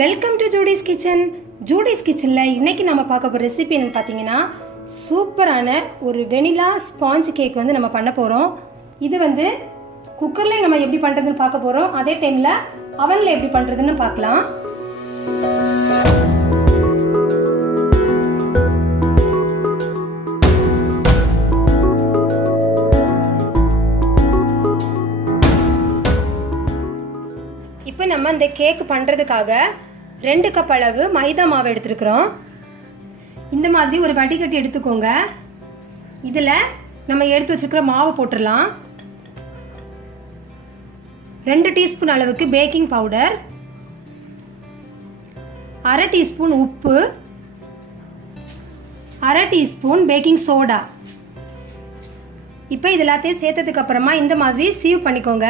Welcome to Judy's kitchen. Judy's கிச்சனில் இன்றைக்கி நம்ம பார்க்க போகிற ரெசிபி என்னன்னு பார்த்தீங்கன்னா, சூப்பரான ஒரு வெனிலா ஸ்பாஞ்ச் கேக் வந்து நம்ம பண்ண போகிறோம். இது வந்து குக்கரில் நம்ம எப்படி பண்ணுறதுன்னு பார்க்க போகிறோம். அதே டைமில் அவனில் எப்படி பண்ணுறதுன்னு பார்க்கலாம். இப்போ நம்ம இந்த கேக் பண்ணுறதுக்காக 2 கப் அளவு மைதா மாவு எடுத்துருக்குறோம். இந்த மாதிரி ஒரு வடிகட்டி எடுத்துக்கோங்க. இதில் நம்ம எடுத்து வச்சுருக்கிற மாவு போட்டுடலாம். 2 டீஸ்பூன் அளவுக்கு பேக்கிங் பவுடர், 1/2 டீஸ்பூன் உப்பு, 1/2 டீஸ்பூன் பேக்கிங் சோடா. இப்போ இது எல்லாத்தையும் சேர்த்ததுக்கு அப்புறமா இந்த மாதிரி சீவ் பண்ணிக்கோங்க.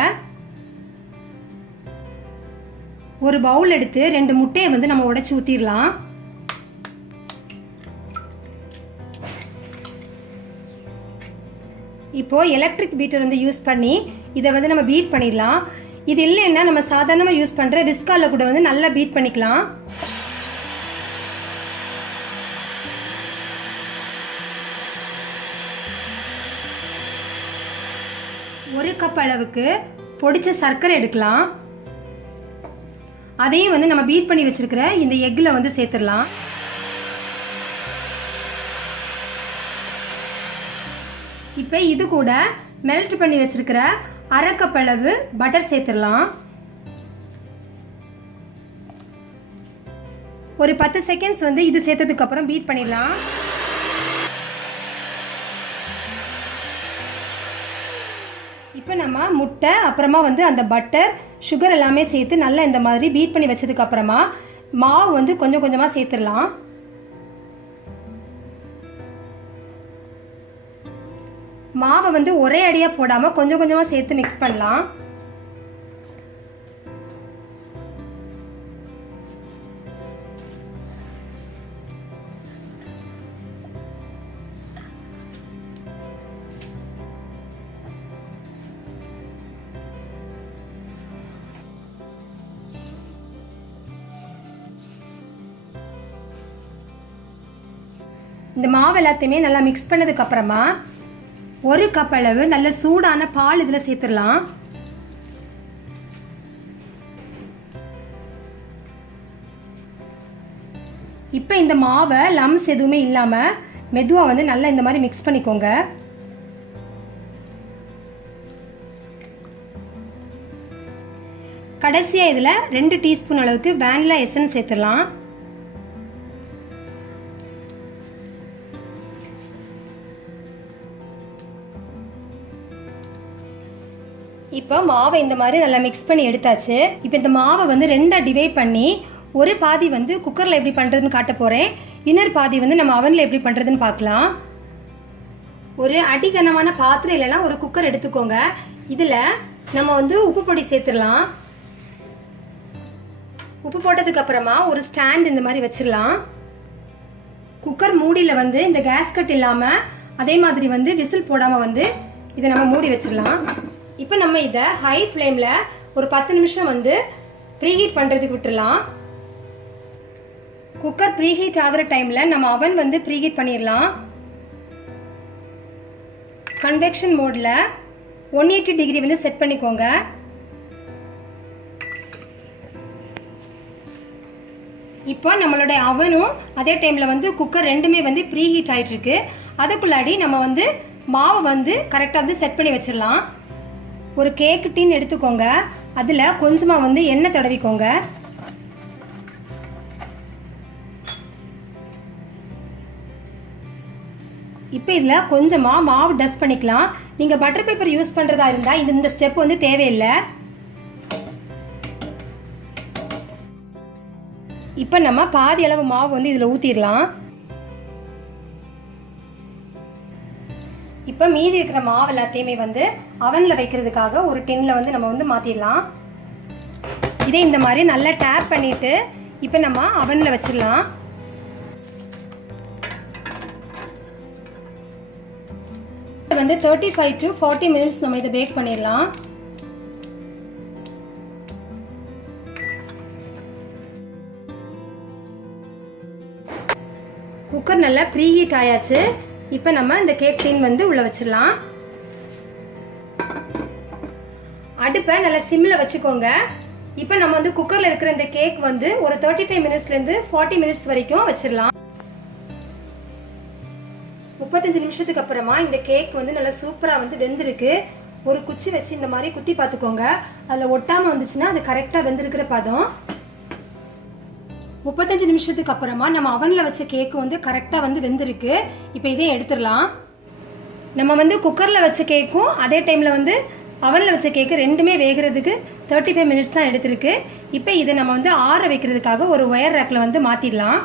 ஒரு பவுல் எடுத்து 2 முட்டையை வந்து நம்ம உடைச்சி ஊற்றிடலாம். இப்போ எலக்ட்ரிக் பீட்டர் வந்து யூஸ் பண்ணி இதை வந்து நம்ம பீட் பண்ணிடலாம். இது இல்லைன்னா நம்ம சாதாரணமாக யூஸ் பண்ணுற விஸ்கால கூட வந்து நல்லா பீட் பண்ணிக்கலாம். ஒரு கப் அளவுக்கு பொடிச்ச சர்க்கரை எடுக்கலாம். அதையும் வந்து நம்ம பீட் பண்ணி வச்சிருக்கிற இந்த எக்கில் வந்து சேர்த்துடலாம். இப்போ இது கூட மெல்ட் பண்ணி வச்சிருக்கிற 1/2 கப் அளவு பட்டர் சேர்த்துடலாம். ஒரு 10 செகண்ட்ஸ் வந்து இது சேர்த்ததுக்கு அப்புறம் பீட் பண்ணிடலாம். இப்போ நம்ம முட்டை அப்புறமா வந்து அந்த பட்டர் சுகர் எல்லாமே சேர்த்து நல்லா இந்த மாதிரி பீட் பண்ணி வச்சதுக்கு அப்புறமா மாவு வந்து கொஞ்சம் கொஞ்சமாக சேர்த்துடலாம். மாவை வந்து ஒரே அடியாக போடாமல் கொஞ்சம் கொஞ்சமாக சேர்த்து மிக்ஸ் பண்ணலாம். இந்த மாவு எல்லாத்தையுமே நல்லா மிக்ஸ் பண்ணதுக்கு அப்புறமா 1 கப் அளவு நல்ல சூடான பால் இதில் சேர்த்துடலாம். இப்போ இந்த மாவை லம்ஸ் எதுவுமே இல்லாமல் மெதுவாக வந்து நல்லா இந்த மாதிரி மிக்ஸ் பண்ணிக்கோங்க. கடைசியாக இதில் 2 டீஸ்பூன் அளவுக்கு வானிலா எசன்ஸ் சேர்த்துடலாம். இப்போ மாவை இந்த மாதிரி நல்லா மிக்ஸ் பண்ணி எடுத்தாச்சு. இப்போ இந்த மாவை வந்து 2ஆக டிவைட் பண்ணி ஒரு பாதி வந்து குக்கரில் எப்படி பண்ணுறதுன்னு காட்ட போகிறேன். இன்னொரு பாதி வந்து நம்ம அவனில் எப்படி பண்ணுறதுன்னு பார்க்கலாம். ஒரு அடிகனமான பாத்திரம் இல்லைன்னா ஒரு குக்கர் எடுத்துக்கோங்க. இதில் நம்ம வந்து உப்பு பொடி சேர்த்துடலாம். உப்பு போட்டதுக்கு அப்புறமா ஒரு ஸ்டாண்ட் இந்த மாதிரி வச்சிடலாம். குக்கர் மூடியில் வந்து இந்த கேஸ்கட் இல்லாமல் அதே மாதிரி வந்து விசில் போடாமல் வந்து இதை நம்ம மூடி வச்சிடலாம். இப்போ நம்ம இதை ஹை ஃப்ளேமில் ஒரு 10 நிமிஷம் வந்து ப்ரீஹீட் பண்ணுறதுக்கு விட்டுடலாம். குக்கர் ப்ரீஹீட் ஆகிற டைமில் நம்ம அவன் வந்து ப்ரீஹீட் பண்ணிடலாம். கன்வெக்ஷன் மோடில் 180 டிகிரி வந்து செட் பண்ணிக்கோங்க. இப்போ நம்மளுடைய அவனும் அதே டைமில் வந்து குக்கர் ரெண்டுமே வந்து ப்ரீஹீட் ஆகிட்டுருக்கு. அதுக்குள்ளாடி நம்ம வந்து மாவு வந்து கரெக்டாக வந்து செட் பண்ணி வச்சிடலாம். ஒரு கேக் டின் எடுத்துக்கோங்க. அதில் கொஞ்சமாக வந்து எண்ணெய் தடவிக்கோங்க. இப்போ இதில் கொஞ்சமாக மாவு டஸ்ட் பண்ணிக்கலாம். நீங்கள் பட்டர் பேப்பர் யூஸ் பண்ணுறதா இருந்தால் இந்த ஸ்டெப் வந்து தேவையில்லை. இப்போ நம்ம பாதி அளவு மாவு வந்து இதில் ஊற்றிடலாம். இப்போ மீதி இருக்கிற மாவு எல்லாத்தையுமே வந்து அவனில் வைக்கிறதுக்காக ஒரு டின்னில் வந்து நம்ம வந்து மாற்றிடலாம். இதே இந்த மாதிரி நல்லா டேப் பண்ணிவிட்டு இப்போ நம்ம அவனில் வச்சிடலாம். வந்து 35 to 40 மினிட்ஸ் நம்ம இதை பேக் பண்ணிடலாம். குக்கர் நல்லா ப்ரீஹீட் ஆயாச்சு. இப்போ நம்ம இந்த கேக் டின் வந்து உள்ளே வச்சிடலாம். அடுப்பை நல்லா சிம்மில் வச்சுக்கோங்க. இப்போ நம்ம வந்து குக்கரில் இருக்கிற இந்த கேக் வந்து ஒரு 35 மினிட்ஸ்லேருந்து 40 மினிட்ஸ் வரைக்கும் வச்சிடலாம். 35 நிமிஷத்துக்கு அப்புறமா இந்த கேக் வந்து நல்லா சூப்பராக வந்து வெந்திருக்கு. ஒரு குச்சி வச்சு இந்த மாதிரி குத்தி பார்த்துக்கோங்க. அதில் ஒட்டாமல் வந்துச்சுன்னா அது கரெக்டாக வெந்திருக்கிற பதம். 35 நிமிஷத்துக்கு அப்புறமா நம்ம அவனில் வச்ச கேக்கு வந்து கரெக்டாக வந்து வெந்திருக்கு. இப்போ இதே எடுத்துடலாம். நம்ம வந்து குக்கரில் வச்ச கேக்கும் அதே டைமில் வந்து அவனில் வச்ச கேக்கு ரெண்டுமே வேகிறதுக்கு 35 மினிட்ஸ் தான் எடுத்திருக்கு. இப்போ இதை நம்ம வந்து ஆற வைக்கிறதுக்காக ஒரு ஒயர் ரேக்கில் வந்து மாற்றிடலாம்.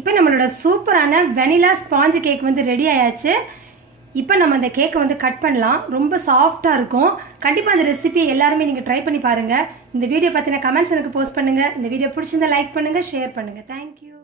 இப்போ நம்மளோட சூப்பரான வெனிலா ஸ்பாஞ்சு கேக் வந்து ரெடி ஆயாச்சு. இப்போ நம்ம அந்த கேக்கை வந்து கட் பண்ணலாம். ரொம்ப சாஃப்டாக இருக்கும். கண்டிப்பாக அந்த ரெசிபியை எல்லாருமே நீங்கள் ட்ரை பண்ணி பாருங்கள். இந்த வீடியோ பற்றின கமெண்ட்ஸ் எனக்கு போஸ்ட் பண்ணுங்கள். இந்த வீடியோ பிடிச்சிருந்தா லைக் பண்ணுங்கள், ஷேர் பண்ணுங்கள். தேங்க்யூ.